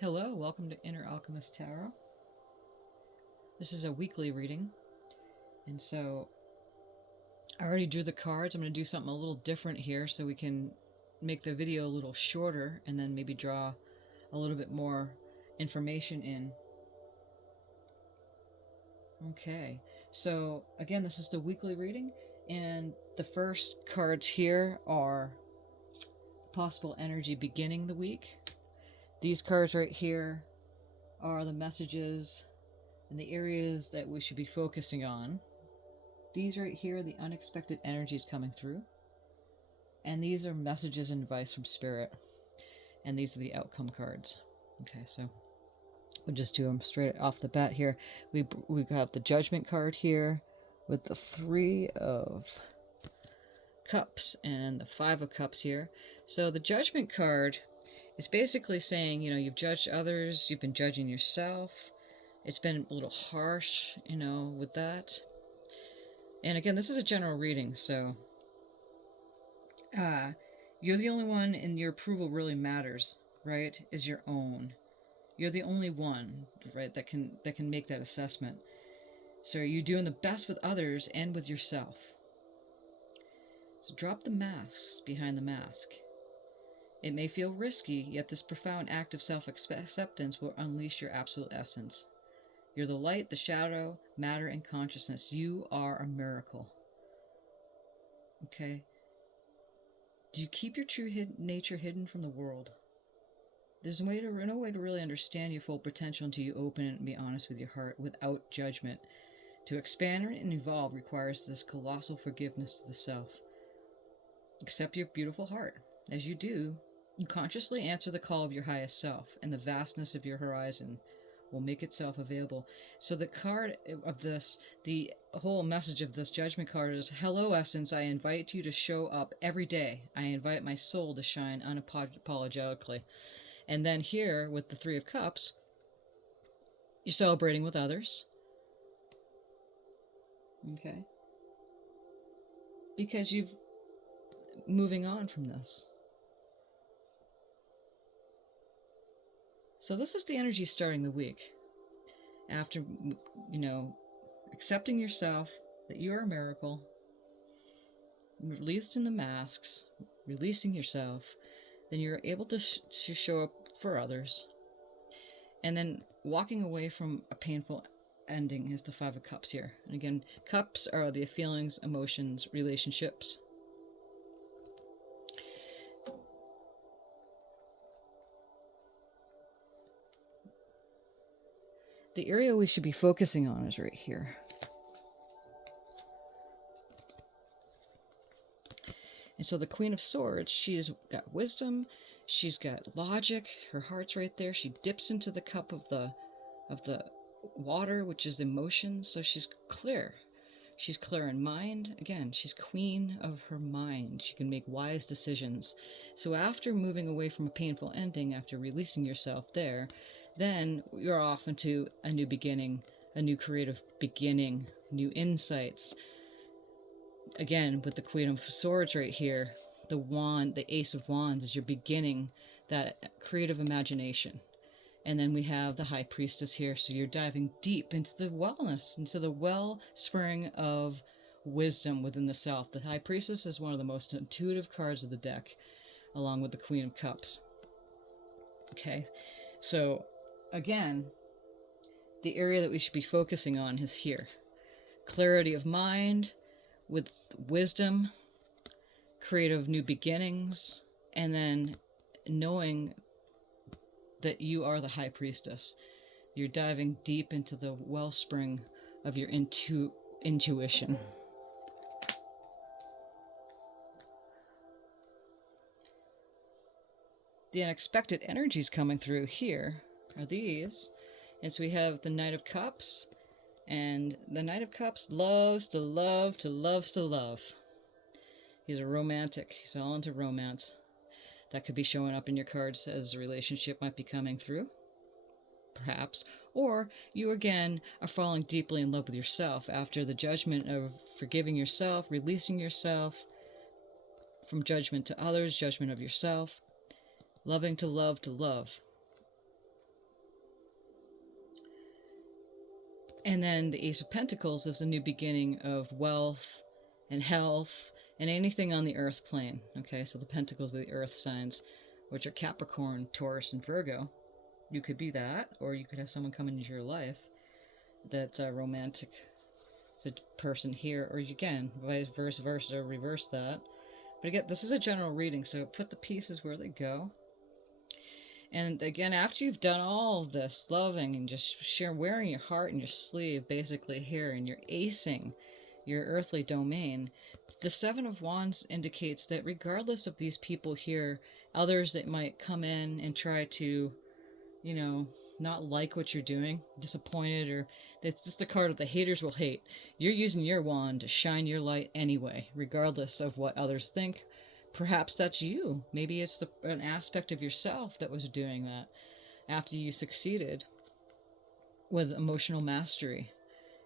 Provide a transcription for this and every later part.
Hello, welcome to Inner Alchemist Tarot. This is a weekly reading, and so I already drew the cards. I'm going to do something a little different here so we can make the video a little shorter and then maybe draw a little bit more information in. Okay, so again, this is the weekly reading, and the first cards here are the possible energy beginning the week. These cards right here are the messages and the areas that we should be focusing on. These right here are the unexpected energies coming through. And these are messages and advice from Spirit. And these are the outcome cards. Okay, so we'll just do them straight off the bat here. We got the Judgment card here with the 3 of Cups and the 5 of Cups here. So the Judgment card is basically saying, you've judged others, you've been judging yourself. It's been a little harsh, with that. And again, this is a general reading, so you're the only one, and your approval really matters, right? Is your own. You're the only one, right, that can make that assessment. So you're doing the best with others and with yourself. So drop the masks behind the mask. It may feel risky, yet this profound act of self-acceptance will unleash your absolute essence. You're the light, the shadow, matter, and consciousness. You are a miracle. Okay? Do you keep your true nature hidden from the world? There's no way to really understand your full potential until you open it and be honest with your heart without judgment. To expand and evolve requires this colossal forgiveness to the self. Accept your beautiful heart. As you do, you consciously answer the call of your highest self, and the vastness of your horizon will make itself available. So the card of this, the whole message of this Judgment card is, hello essence, I invite you to show up every day. I invite my soul to shine unapologetically. And then here with the 3 of Cups, you're celebrating with others. Okay? Because you've moving on from this. So this is the energy starting the week. After, accepting yourself, that you are a miracle, released in the masks, releasing yourself, then you're able to show up for others. And then walking away from a painful ending is the 5 of Cups here. And again, cups are the feelings, emotions, relationships. The area we should be focusing on is right here. And so the Queen of Swords, she's got wisdom, she's got logic, her heart's right there. She dips into the cup of the water, which is emotions, so she's clear. She's clear in mind. Again, she's queen of her mind. She can make wise decisions. So after moving away from a painful ending, after releasing yourself there, then you're off into a new beginning, a new creative beginning, new insights. Again, with the Queen of Swords right here, the wand, the Ace of Wands is your beginning, that creative imagination. And then we have the High Priestess here, so you're diving deep into the wellness, into the wellspring of wisdom within the self. The High Priestess is one of the most intuitive cards of the deck, along with the Queen of Cups. Okay, so again, the area that we should be focusing on is here. Clarity of mind with wisdom, creative new beginnings, and then knowing that you are the High Priestess. You're diving deep into the wellspring of your intuition. The unexpected energies coming through here are these. And so we have the Knight of Cups, and the Knight of Cups loves to love to loves to love. He's a romantic. He's all into romance. That could be showing up in your cards as a relationship might be coming through, perhaps. Or you again are falling deeply in love with yourself after the judgment of forgiving yourself, releasing yourself from judgment to others, judgment of yourself, loving to love to love. And then the Ace of Pentacles is the new beginning of wealth and health and anything on the earth plane. Okay, so the pentacles are the earth signs, which are Capricorn, Taurus, and Virgo. You could be that, or you could have someone come into your life that's a romantic person here, or again, vice versa, reverse that. But again, this is a general reading, so put the pieces where they go. And again, after you've done all of this loving and just wearing your heart in your sleeve, basically here, and you're acing your earthly domain, the Seven of Wands indicates that regardless of these people here, others that might come in and try to, you know, not like what you're doing, disappointed, or it's just the card of the haters will hate. You're using your wand to shine your light anyway, regardless of what others think. Perhaps that's you. Maybe it's an aspect of yourself that was doing that after you succeeded with emotional mastery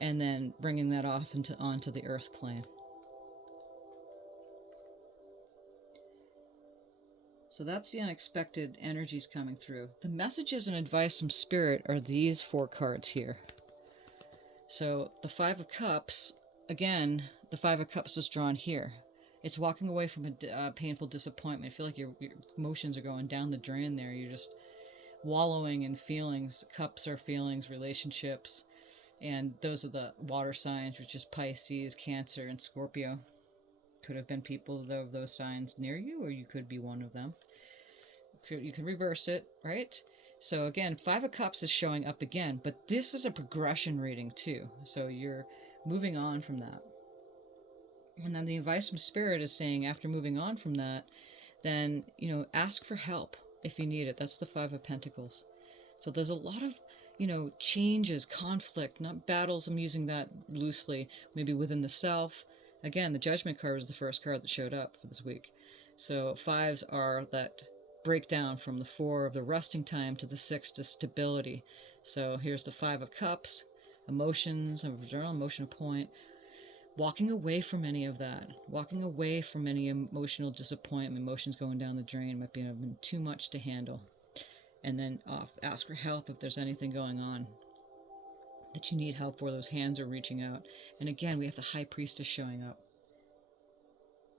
and then bringing that off onto the earth plane. So that's the unexpected energies coming through. The messages and advice from Spirit are these 4 cards here. So the Five of Cups, again, the Five of Cups was drawn here. It's walking away from a painful disappointment. I feel like your emotions are going down the drain there. You're just wallowing in feelings. Cups are feelings, relationships. And those are the water signs, which is Pisces, Cancer, and Scorpio. Could have been people of those signs near you, or you could be one of them. You can reverse it, right? So again, Five of Cups is showing up again, but this is a progression reading too. So you're moving on from that. And then the advice from Spirit is saying, after moving on from that, then, you know, ask for help if you need it. That's the Five of Pentacles. So there's a lot of, you know, changes, conflict, not battles. I'm using that loosely, maybe within the self. Again, the Judgment card was the first card that showed up for this week. So fives are that breakdown from the 4 of the resting time to the 6 to stability. So here's the Five of Cups, emotions, emotional point. Walking away from any of that, walking away from any emotional disappointment, emotions going down the drain might be too much to handle. And then ask for help if there's anything going on that you need help for. Those hands are reaching out. And again, we have the High Priestess showing up.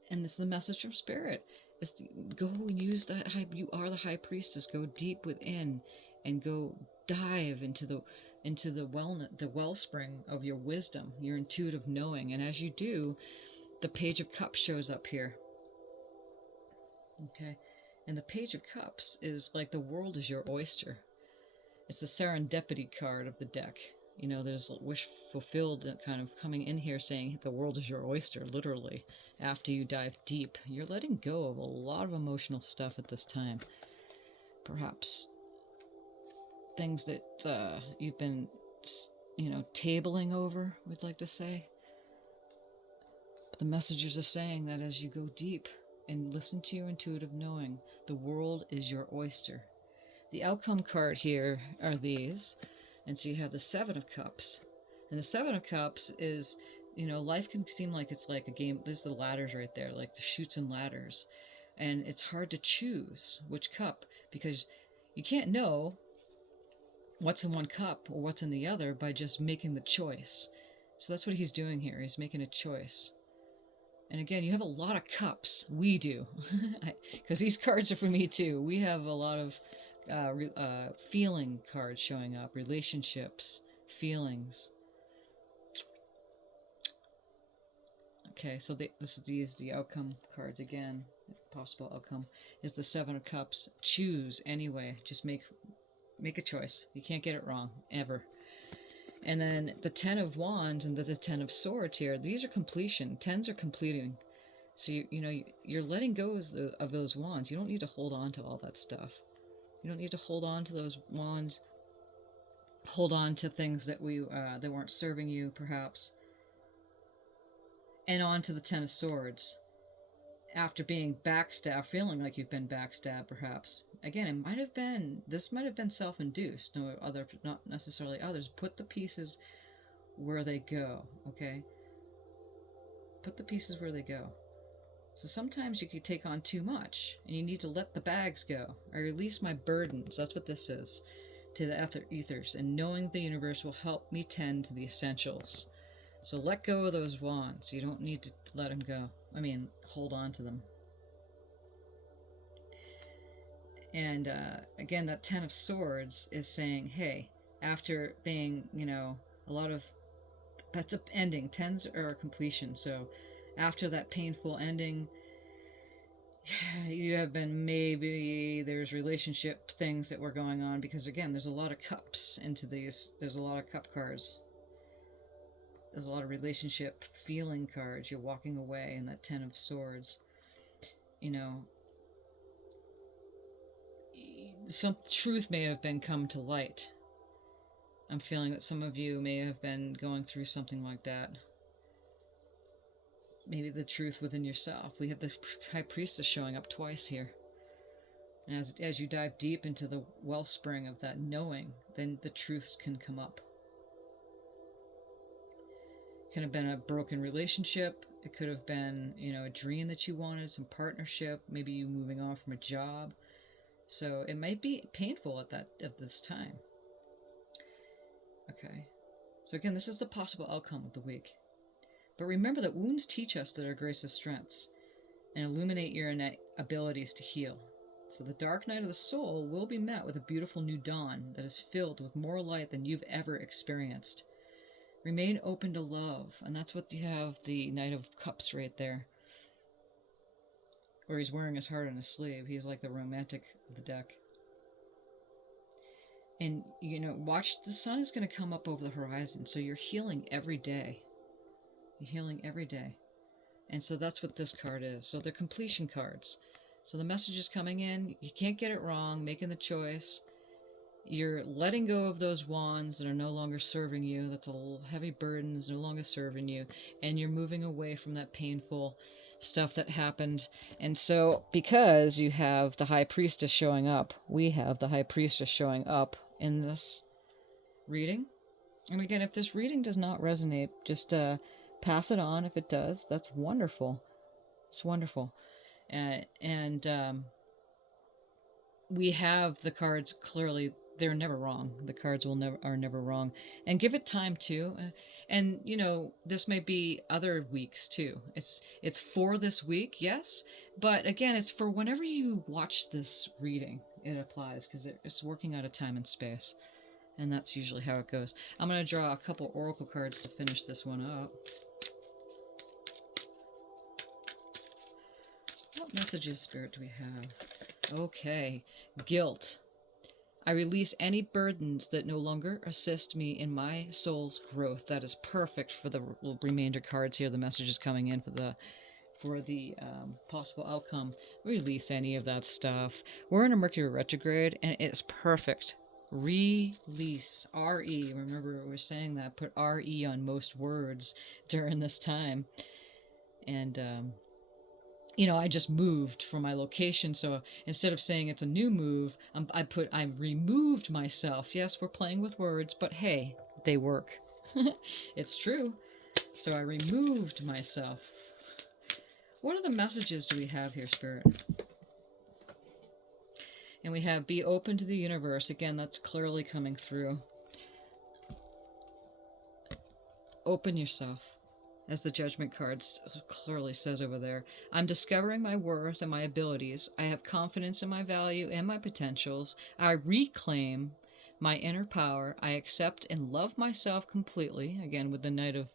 And this is a message from Spirit. Is to go and use that you are the High Priestess. Go deep within and go dive into the wellspring of your wisdom, your intuitive knowing. And as you do, the Page of Cups shows up here. Okay. And the Page of Cups is like the world is your oyster. It's the serendipity card of the deck. You know, there's a wish fulfilled kind of coming in here saying the world is your oyster, literally. After you dive deep, you're letting go of a lot of emotional stuff at this time. Perhaps things that you've been, you know, tabling over, we'd like to say. But the messengers are saying that as you go deep and listen to your intuitive knowing, the world is your oyster. The outcome card here are these. And so you have the Seven of Cups. And the Seven of Cups is, you know, life can seem like it's like a game. There's the ladders right there, like the chutes and ladders. And it's hard to choose which cup because you can't know what's in one cup or what's in the other by just making the choice. So that's what he's doing here. He's making a choice. And again, you have a lot of cups. We do. Because these cards are for me too. We have a lot of feeling cards showing up, relationships, feelings. Okay, so this is the outcome cards again. Possible outcome is the Seven of Cups. Choose anyway. Just make a choice. You can't get it wrong ever. And then the Ten of Wands and the Ten of Swords here. These are completion. Tens are completing. So you're letting go of those wands. You don't need to hold on to all that stuff. You don't need to hold on to those wands, hold on to things that that weren't serving you, perhaps. And on to the Ten of Swords. After being backstabbed, feeling like you've been backstabbed, perhaps. Again, this might have been self-induced, not necessarily others. Put the pieces where they go, okay? Put the pieces where they go. So sometimes you could take on too much, and you need to let the bags go. I release my burdens. That's what this is. to the ethers, and knowing the universe will help me tend to the essentials. So let go of those wands. You don't need to let them go. I mean, hold on to them. And again, that Ten of Swords is saying, hey, after being, a lot of, that's an ending. Tens are a completion. So after that painful ending, you have been, maybe there's relationship things that were going on, because again, there's a lot of cups into these. There's a lot of cup cards. There's a lot of relationship feeling cards. You're walking away in that Ten of Swords. Some truth may have been come to light. I'm feeling that some of you may have been going through something like that. Maybe the truth within yourself. We have the High Priestess showing up twice here. And as you dive deep into the wellspring of that knowing, then the truths can come up. It could have been a broken relationship. It could have been, a dream that you wanted, some partnership, maybe you moving on from a job. So it might be painful at this time. Okay. So again, this is the possible outcome of the week. But remember that wounds teach us that our greatest strengths and illuminate your innate abilities to heal. So the dark night of the soul will be met with a beautiful new dawn that is filled with more light than you've ever experienced. Remain open to love. And that's what you have, the Knight of Cups right there. Where he's wearing his heart on his sleeve. He's like the romantic of the deck. And, watch, the sun is going to come up over the horizon. So you're healing every day. You're healing every day. And so that's what this card is. So they're completion cards. So the message is coming in. You can't get it wrong. Making the choice. You're letting go of those wands that are no longer serving you. That's a little heavy burden is no longer serving you. And you're moving away from that painful stuff that happened. And so because you have the High Priestess showing up, we have the High Priestess showing up in this reading. And again, if this reading does not resonate, just pass it on. If it does, that's wonderful. It's wonderful. And we have the cards clearly. They're never wrong. The cards are never wrong. And give it time too. And this may be other weeks too. It's for this week, yes, but again, it's for whenever you watch this reading. It applies because it's working out of time and space, and that's usually how it goes. I'm going to draw a couple oracle cards to finish this one up. What messages, Spirit, do we have? Okay, guilt. I release any burdens that no longer assist me in my soul's growth. That is perfect for the remainder cards here. The message is coming in for the possible outcome. Release any of that stuff. We're in a Mercury retrograde, and it's perfect. Release. R-E. Remember, we're saying that. Put R-E on most words during this time. And I just moved from my location, so instead of saying it's a new move, I removed myself. Yes, we're playing with words, but hey, they work. It's true. So I removed myself. What other messages do we have here, Spirit? And we have be open to the universe. Again, that's clearly coming through. Open yourself. As the Judgment card clearly says over there. I'm discovering my worth and my abilities. I have confidence in my value and my potentials. I reclaim my inner power. I accept and love myself completely. Again, with the Knight of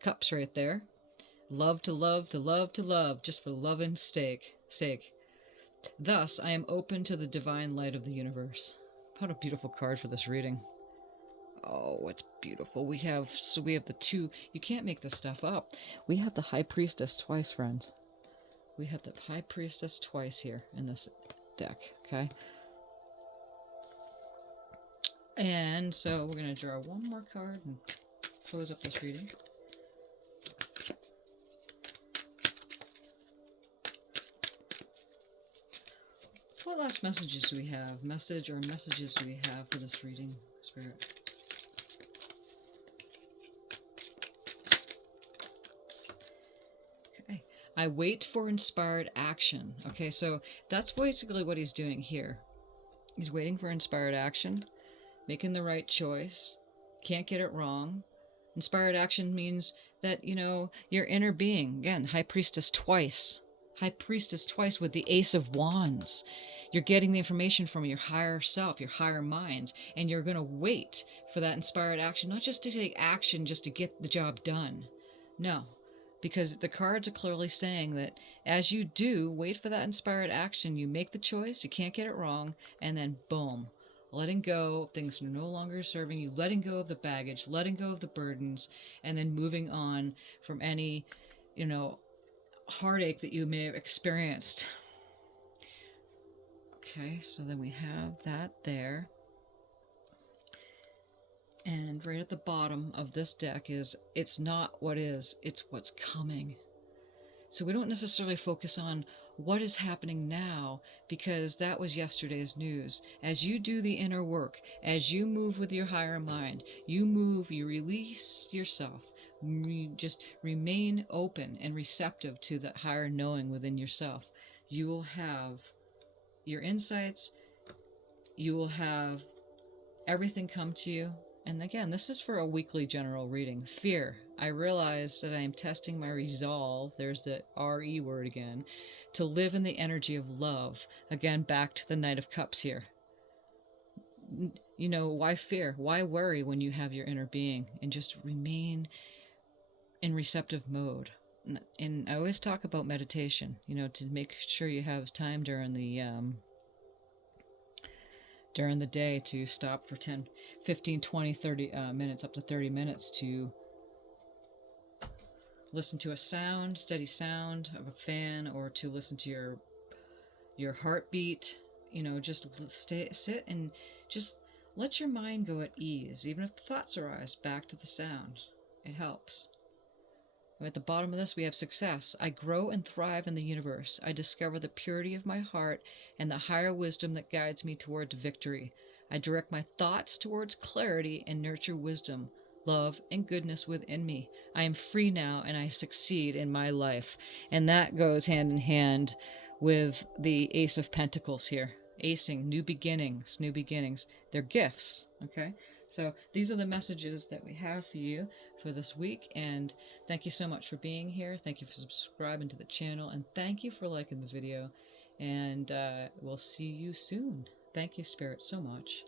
Cups right there. Love to love to love to love, just for love and sake. Thus, I am open to the divine light of the universe. What a beautiful card for this reading. Oh, it's beautiful. We have the two. You can't make this stuff up. We have the High Priestess twice, friends. We have the High Priestess twice here in this deck, okay? And so we're going to draw one more card and close up this reading. What last messages do we have? Messages do we have for this reading, Spirit? I wait for inspired action. Okay, so that's basically what he's doing here. He's waiting for inspired action. making the right choice. Can't get it wrong. Inspired action means that, your inner being, again, High Priestess twice. High Priestess twice with the Ace of Wands. You're getting the information from your higher self, your higher mind, and you're going to wait for that inspired action, not just to take action just to get the job done. No, because the cards are clearly saying that as you do wait for that inspired action, you make the choice, you can't get it wrong, and then boom, letting go of things that are no longer serving you, letting go of the baggage, letting go of the burdens, and then moving on from any, heartache that you may have experienced. Okay, so then we have that there. And right at the bottom of this deck is, it's not what is, it's what's coming. So we don't necessarily focus on what is happening now, because that was yesterday's news. As you do the inner work, as you move with your higher mind, you release yourself, just remain open and receptive to the higher knowing within yourself. You will have your insights, you will have everything come to you. And again, this is for a weekly general reading. Fear. I realize that I am testing my resolve, there's the RE word again, to live in the energy of love. Again, back to the Knight of Cups here. Why fear? Why worry when you have your inner being? And just remain in receptive mode. And I always talk about meditation, to make sure you have time during the day to stop for 10, 15, 20, 30 minutes, up to 30 minutes, to listen to a steady sound of a fan, or to listen to your heartbeat. Just sit and just let your mind go at ease. Even if the thoughts arise, back to the sound. It helps. At the bottom of this, we have success. I grow and thrive in the universe. I discover the purity of my heart and the higher wisdom that guides me toward victory. I direct my thoughts towards clarity and nurture wisdom, love, and goodness within me. I am free now, and I succeed in my life. And that goes hand in hand with the Ace of Pentacles here. Acing, new beginnings. They're gifts, okay? So these are the messages that we have for you for this week, and thank you so much for being here. Thank you for subscribing to the channel, and thank you for liking the video, and we'll see you soon. Thank you, Spirit, so much.